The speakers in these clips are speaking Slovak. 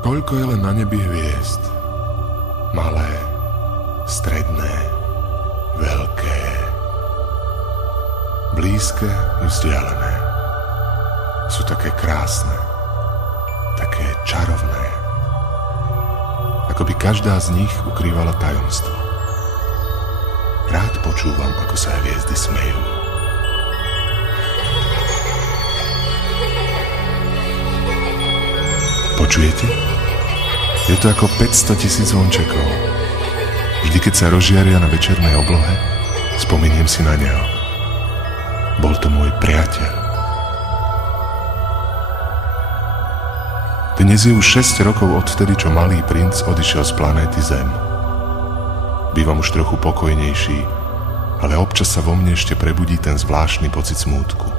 Koľko je len na nebi hviezd, malé, stredné, veľké, blízke i vzdialené. Sú také krásne, také čarovné, ako by každá z nich ukrývala tajomstvo. Rád počúvam, ako sa hviezdy smejú. Počujete? Je to ako 500 000 zvončekov. Vždy, keď sa rozžiaria na večernej oblohe, spomeniem si na neho. Bol to môj priateľ. Dnes je už 6 rokov odvtedy, čo malý princ odišiel z planéty Zem. Bývam už trochu pokojnejší, ale občas sa vo mne ešte prebudí ten zvláštny pocit smútku.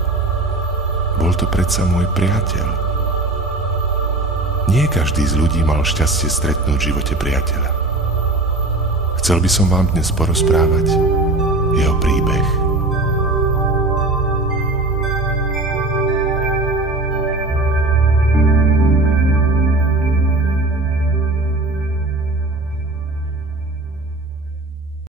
Bol to predsa môj priateľ. Nie každý z ľudí mal šťastie stretnúť v živote priateľa. Chcel by som vám dnes porozprávať jeho príbeh.